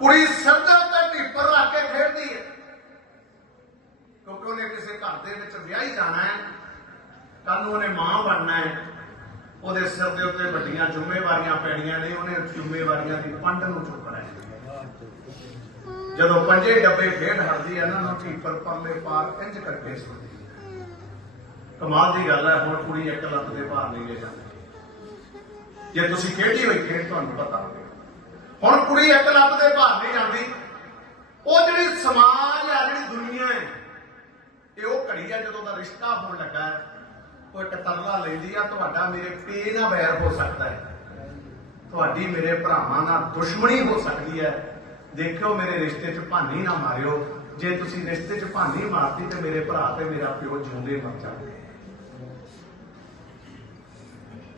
ਕੁੜੀ ਸਿਰ ਦੇ ਉੱਤੇ ਰੱਖ ਕੇ ਖੇਡਦੀ ਹੈ। ਕਿਉਂਕਿ ਉਹਨੇ ਕਿਸੇ ਘਰ ਦੇ ਵਿੱਚ ਵਿਆਹੀ ਜਾਣਾ ਹੈ ਕੱਲ ਨੂੰ ਉਹਨੇ ਮਾਂ ਬਣਨਾ ਹੈ। ਉਹਦੇ ਸਿਰ ਦੇ ਉੱਤੇ ਵੱਡੀਆਂ ਜ਼ਿੰਮੇਵਾਰੀਆਂ ਪੈਣੀਆਂ ਨੇ, ਉਹਨੇ ਜ਼ਿੰਮੇਵਾਰੀਆਂ ਦੀ ਪੰਡ ਨੂੰ ਚੁੱਕਣਾ ਹੈ। ਜਦੋਂ ਪੰਜੇ ਡੱਬੇ ਖੇਡ ਹਟਦੀ ਹੈ ਨਾ ਨੂੰ ਢੀਪਰ ਪਰਲੇ ਪਾਰ ਇੰਜ ਕਰਕੇ ਸੁਣਦੀ ਕਮਾਲ ਦੀ ਗੱਲ ਹੈ, ਹੁਣ ਕੁੜੀ ਇੱਕ ਲੱਤ ਦੇ ਭਾਰ ਨਹੀਂ ਲੈ ਜਾਂਦੀ ਜੇ ਤੁਸੀਂ ਖੇਡੀ ਹੋਈ ਖੇਡ, ਤੁਹਾਨੂੰ ਪਤਾ ਹੁਣ ਕੁੜੀ ਇੱਕ ਲੱਤ ਦੇ ਭਾਰ ਨਹੀਂ ਜਾਂਦੀ। ਉਹ ਜਿਹੜੀ ਸਮਾਜ ਆ ਜਿਹੜੀ ਦੁਨੀਆ ਹੈ, ਇਹ ਉਹ ਘੜੀ ਆ ਜਦੋਂ ਦਾ ਰਿਸ਼ਤਾ ਹੋਣ ਲੱਗਾ ਉਹ ਇੱਕ ਤਰਲਾ ਲੈਂਦੀ ਆ, ਤੁਹਾਡਾ ਮੇਰੇ ਪੇ ਨਾਲ ਵੈਰ ਹੋ ਸਕਦਾ ਹੈ। ਤੁਹਾਡੀ ਮੇਰੇ ਭਰਾਵਾਂ ਨਾਲ ਦੁਸ਼ਮਣੀ ਹੋ ਸਕਦੀ ਹੈ। ਦੇਖਿਓ ਮੇਰੇ ਰਿਸ਼ਤੇ 'ਚ ਭਾਨੀ ਨਾ ਮਾਰਿਓ। ਜੇ ਤੁਸੀਂ ਰਿਸ਼ਤੇ 'ਚ ਭਾਨੀ ਮਾਰਤੀ ਤੇ ਮੇਰੇ ਭਰਾ ਤੇ ਮੇਰਾ ਪਿਓ ਜਿਉਂਦੇ ਮਰ ਜਾਣਗੇ।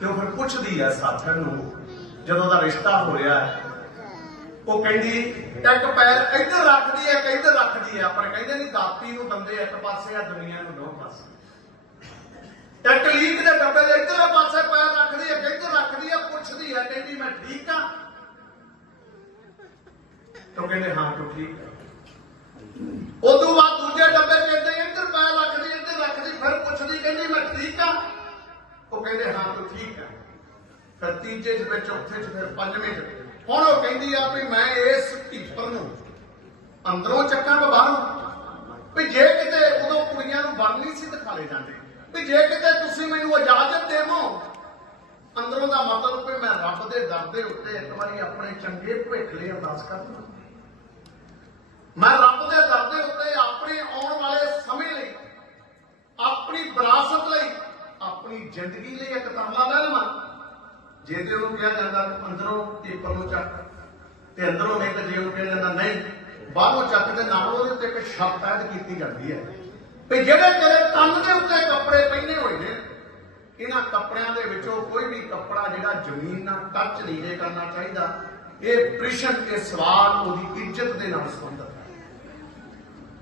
ਤੇ ਉਹ ਫਿਰ ਪੁੱਛਦੀ ਹੈ ਸਾਥਣ ਨੂੰ, ਜਦੋਂ ਦਾ ਰਿਸ਼ਤਾ ਹੋ ਰਿਹਾ ਹੈ ਉਹ ਕਹਿੰਦੀ, ਇੱਕ ਪੈਰ ਇੱਧਰ ਰੱਖਦੀ ਹੈ, ਇੱਕ ਇੱਧਰ ਰੱਖਦੀ ਹੈ। ਪਰ ਕਹਿੰਦੇ ਨਹੀਂ, ਦਾਤੀ ਨੂੰ ਦੰਦੇ ਇੱਕ ਪਾਸੇ ਆ, ਦੁਨੀਆ ਨੂੰ ਦੋ ਪਾਸੇ। ਇੱਕ ਦੇ ਡੱਬੇ ਦੇ ਇੱਧਰਲੇ ਪਾਸੇ ਪੈਰ ਰੱਖਦੀ ਹੈ ਇੱਧਰ ਰੱਖਦੀ ਹੈ, ਪੁੱਛਦੀ ਹੈ, ਕਹਿੰਦੀ, ਮੈਂ ਠੀਕ ਆ ਤੋ ਕਹਿੰਦੇ, ਹਾਂ, ਤੂੰ ਠੀਕ ਹੈ। ਉਦੋਂ ਬਾਅਦ ਦੂਜੇ ਡੱਬੇ ਦੇ ਇੱਧਰ ਇੱਧਰ ਪੈਰ ਰੱਖਦੀ, ਇੱਧਰ ਰੱਖਦੀ, ਫਿਰ ਪੁੱਛਦੀ, ਕਹਿੰਦੀ, ਮੈਂ ਠੀਕ ਆ ਉਹ ਕਹਿੰਦੇ, ਹਾਂ, ਤੂੰ ਠੀਕ ਹੈ। ਫਿਰ ਤੀਜੇ ਚ ਫਿਰ ਚੌਥੇ ਚ, ਫਿਰ ਪੰਜਵੇਂ ਚ ਹੁਣ ਉਹ ਕਹਿੰਦੀ ਆ ਵੀ ਮੈਂ ਇਸ ਢੀਪਰ ਨੂੰ ਅੰਦਰੋਂ ਚੱਕਾਂ ਤੋਂ ਬਾਹਰੋਂ। ਵੀ ਜੇ ਕਿਤੇ ਉਦੋਂ ਕੁੜੀਆਂ ਨੂੰ ਬਣ ਨਹੀਂ ਸੀ ਦਿਖਾਲੇ ਜਾਂਦੇ, ਵੀ ਜੇ ਕਿਤੇ ਤੁਸੀਂ ਮੈਨੂੰ ਇਜਾਜ਼ਤ ਦੇਵੋ, ਅੰਦਰੋਂ ਦਾ ਮਤਲਬ ਵੀ ਮੈਂ ਰੱਬ ਦੇ ਦਰ ਦੇ ਉੱਤੇ ਇੱਕ ਵਾਰੀ ਆਪਣੇ ਚੰਗੇ ਭਵਿੱਖ ਲਈ ਅਰਦਾਸ ਕਰਦਾ। ਮੈਂ ਰੱਬ ਦੇ ਦਰ ਦੇ ਉੱਤੇ ਆਪਣੇ ਆਉਣ ਵਾਲੇ ਸਮੇਂ ਲਈ, ਆਪਣੀ ਵਿਰਾਸਤ ਲਈ, ਆਪਣੀ ਜ਼ਿੰਦਗੀ ਲਈ ਇੱਕ ਤਰਲਾ ਲੈ ਲਵਾਂ ਜੇ ਤੇ ਉਹਨੂੰ ਕਿਹਾ ਜਾਂਦਾ ਅੰਦਰੋਂ ਪੇਪਰ ਨੂੰ ਚੱਕ, ਤੇ ਅੰਦਰੋਂ ਨਹੀਂ ਤੇ ਜੇ ਉਹਨੂੰ ਕਿਹਾ ਜਾਂਦਾ ਨਹੀਂ, ਬਾਹਰੋਂ ਚੱਕ ਦੇ ਨਾਲ ਉਹਦੇ ਉੱਤੇ ਇੱਕ ਸ਼ਰਤ ਐਡ ਕੀਤੀ ਜਾਂਦੀ ਹੈ। ਵੀ ਜਿਹੜੇ ਤੇਰੇ ਤਨ ਦੇ ਉੱਤੇ ਕੱਪੜੇ ਪਹਿਨੇ ਹੋਏ ਨੇ, ਇਹਨਾਂ ਕੱਪੜਿਆਂ ਦੇ ਵਿੱਚੋਂ ਕੋਈ ਵੀ ਕੱਪੜਾ ਜਿਹੜਾ ਜ਼ਮੀਨ ਨਾਲ ਟੱਚ ਨਹੀਂ ਜੇ ਕਰਨਾ ਚਾਹੀਦਾ, ਇਹ ਪ੍ਰਿਸ਼ਨ ਇਹ ਸਵਾਲ ਉਹਦੀ ਇੱਜ਼ਤ ਦੇ ਨਾਲ ਸੰਬੰਧਿਤ ਹੈ।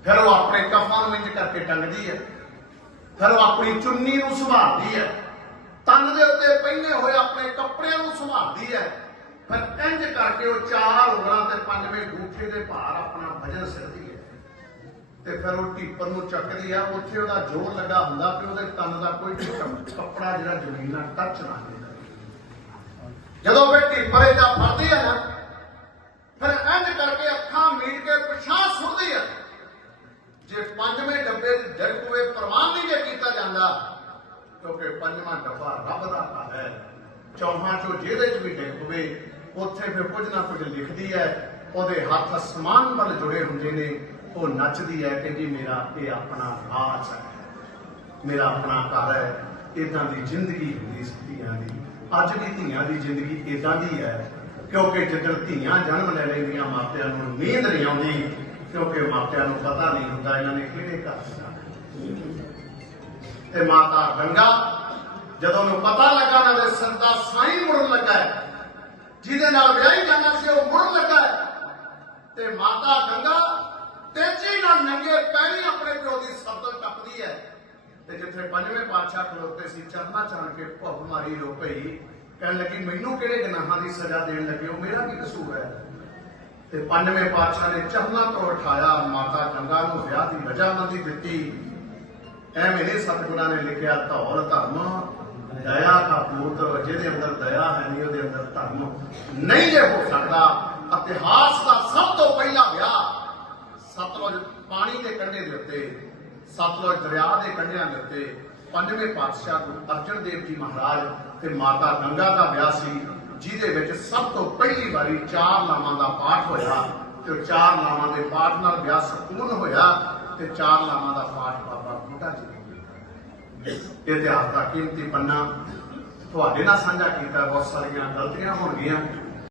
ਫਿਰ ਉਹ ਆਪਣੇ ਕਫਨ ਨੂੰ ਇੰਜ ਕਰਕੇ ਟੰਗਦੀ ਹੈ। ਫਿਰ ਉਹ ਆਪਣੀ ਚੁੰਨੀ ਨੂੰ ਸੰਭਾਲਦੀ ਹੈ। ਤਨ ਦੇ ਉੱਤੇ ਪਹਿਨੇ ਹੋਏ ਆਪਣੇ ਕੱਪੜਿਆਂ ਨੂੰ ਸੰਭਾਲਦੀ ਹੈ। ਫਿਰ ਇੰਜ ਕਰਕੇ ਉਹ ਚਾਰ ਉਂਗਲਾਂ ਤੇ ਪੰਜਵੇਂ ਗੂਠੇ ਦੇ ਭਾਰ ਆਪਣਾ ਵਜਨ ਸਿਰਦੀ ਹੈ। ਤੇ ਫਿਰ ਉਹ ਢੀਪਰ ਨੂੰ ਚੱਕਦੀ ਆ ਉੱਥੇ ਉਹਦਾ ਜ਼ੋਰ ਲੱਗਾ ਹੁੰਦਾ ਕਿ ਉਹਦੇ ਤਨ ਦਾ ਕੋਈ ਕੱਪੜਾ ਜਿਹੜਾ ਜ਼ਮੀਨ ਨਾਲ ਟੱਚ ਨਾ ਕਰੇ ਜਦੋਂ ਫਿਰ ਢੀਪਰ ਇਹਦਾ ਫੜਦੀ ਆ ਨਾ, ਫਿਰ ਇੰਜ ਕਰਕੇ ਅੱਖਾਂ ਮੀਟ ਕੇ ਪਿਛਾਂ ਸੁਣਦੀ ਆ ਜੇ ਪੰਜਵੇਂ ਡੱਬੇ ਦੇ ਡਿੱਗ ਪਵੇ ਪ੍ਰਵਾਨ ਨਹੀਂ ਜੇ ਕੀਤਾ ਜਾਂਦਾ ਕਿਉਂਕਿ ਪੰਜਵਾਂ ਡੱਬਾ ਰੱਬ ਦਾ ਘਰ ਹੈ। ਚੌਹਾਂ ਚੋਂ ਜਿਹਦੇ ਚ ਵੀ ਡਿੱਗ ਪਵੇ, ਉੱਥੇ ਫਿਰ ਕੁਝ ਨਾ ਕੁਝ ਲਿਖਦੀ ਹੈ, ਉਹਦੇ ਹੱਥ ਅਸਮਾਨ ਵੱਲ ਜੁੜੇ ਹੁੰਦੇ ਨੇ, ਉਹ ਨੱਚਦੀ ਹੈ ਕਿ ਮੇਰਾ ਇਹ ਆਪਣਾ ਰਾਜ ਹੈ। ਮੇਰਾ ਆਪਣਾ ਘਰ ਹੈ। ਇਦਾਂ ਦੀ ਜ਼ਿੰਦਗੀ ਹੁੰਦੀ ਧੀਆਂ ਦੀ। ਅੱਜ ਵੀ ਧੀਆਂ ਦੀ ਜ਼ਿੰਦਗੀ ਇਦਾਂ ਦੀ ਹੈ, ਕਿਉਂਕਿ ਜਦੋਂ ਧੀਆਂ ਜਨਮ ਲੈ ਲੈਂਦੀਆਂ, ਮਾਪਿਆਂ ਨੂੰ ਨੀਂਦ ਨਹੀਂ ਆਉਂਦੀ, ਕਿਉਂਕਿ ਮਾਪਿਆਂ ਨੂੰ ਪਤਾ ਨਹੀਂ ਹੁੰਦਾ ਇਹਨਾਂ ਨੇ ਕਿਹੜੇ ਘਰ ਜਾਣਾ। ਤੇ ਮਾਤਾ ਗੰਗਾ ਜਦੋਂ ਨੂੰ ਪਤਾ ਲੱਗਾ ਨਾ ਦੇ ਸਿਰ ਸਾਈਂ ਮੁੜਨ ਲੱਗਾ ਹੈ, ਜਿਹਦੇ ਨਾਲ ਵਿਆਹੀ ਜਾਣਾ ਸੀ ਉਹ ਮੁੜਨ ਲੱਗਾ ਹੈ, ਤੇ ਮਾਤਾ ਗੰਗਾ ਤੇਜ਼ੀ ਨਾਲ ਨੰਗੇ ਪੈਰੀ ਆਪਣੇ ਪਿਓ ਦੀ ਸਰਦਲ ਟੱਪਦੀ ਹੈ। ਤੇ ਜਿੱਥੇ ਪੰਜਵੇਂ ਪਾਤਸ਼ਾਹ ਖਲੋਤੇ ਸੀ ਚਰਨਾ ਚਾਣ ਕੇ ਭੁੱਖ ਮਾਰੀ ਰੋ ਪਈ ਕਹਿਣ ਲੱਗੀ ਮੈਨੂੰ ਕਿਹੜੇ ਗੁਨਾਹਾਂ ਦੀ ਸਜ਼ਾ ਦੇਣ ਲੱਗੇ ਹੋ? ਮੇਰਾ ਕੀ ਕਸੂਰ ਹੈ? ਤੇ ਪੰਜਵੇਂ ਪਾਤਸ਼ਾਹ ਨੇ ਚਰਨਾਂ ਤੋਂ ਉਠਾਇਆ ਮਾਤਾ ਗੰਗਾ ਨੂੰ ਵਿਆਹ ਦੀ ਰਜਾਮੰਦੀ ਦਿੱਤੀ। ਐਵੇਂ ਨਹੀਂ ਸਤਿਗੁਰਾਂ ਨੇ ਲਿਖਿਆ, ਧੌਲ, ਧਰਮ, ਦਇਆ ਦਾ ਪੂਤ ਜਿਹਦੇ ਅੰਦਰ ਦਇਆ ਹੈ ਨਹੀਂ, ਉਹਦੇ ਅੰਦਰ ਧਰਮ ਨਹੀਂ ਜੇ ਹੋ ਸਕਦਾ। ਇਤਿਹਾਸ ਦਾ ਸਭ ਤੋਂ ਪਹਿਲਾ ਵਿਆਹ ਸਤਲੁਜ ਪਾਣੀ ਦੇ ਕੰਢੇ ਦੇ ਉੱਤੇ, ਸਤਲੁਜ ਦਰਿਆ ਦੇ ਕੰਢਿਆਂ ਦੇ ਉੱਤੇ ਪੰਜਵੇਂ ਪਾਤਸ਼ਾਹ ਗੁਰੂ ਅਰਜਨ ਦੇਵ ਜੀ ਮਹਾਰਾਜ ਤੇ ਮਾਤਾ ਗੰਗਾ ਦਾ ਵਿਆਹ ਸੀ, ਜਿਹਦੇ ਵਿੱਚ ਸਭ ਤੋਂ ਪਹਿਲੀ ਵਾਰੀ ਚਾਰ ਲਾਵਾਂ ਦਾ ਪਾਠ ਹੋਇਆ ਤੇ ਉਹ ਚਾਰ ਲਾਵਾਂ ਦੇ ਪਾਠ ਨਾਲ ਵਿਆਹ ਸੰਪੂਰਨ ਹੋਇਆ। ਤੇ ਚਾਰ ਲਾਵਾਂ ਦਾ ਪਾਠ ਬਾਬਾ ਬੁੱਢਾ ਜੀ ਨੇ ਕੀਤਾ। ਇਤਿਹਾਸ ਦਾ ਕੀਮਤੀ ਪੰਨਾ ਤੁਹਾਡੇ ਨਾਲ ਸਾਂਝਾ ਕੀਤਾ ਬਹੁਤ ਸਾਰੀਆਂ ਗਲਤੀਆਂ ਹੋਣਗੀਆਂ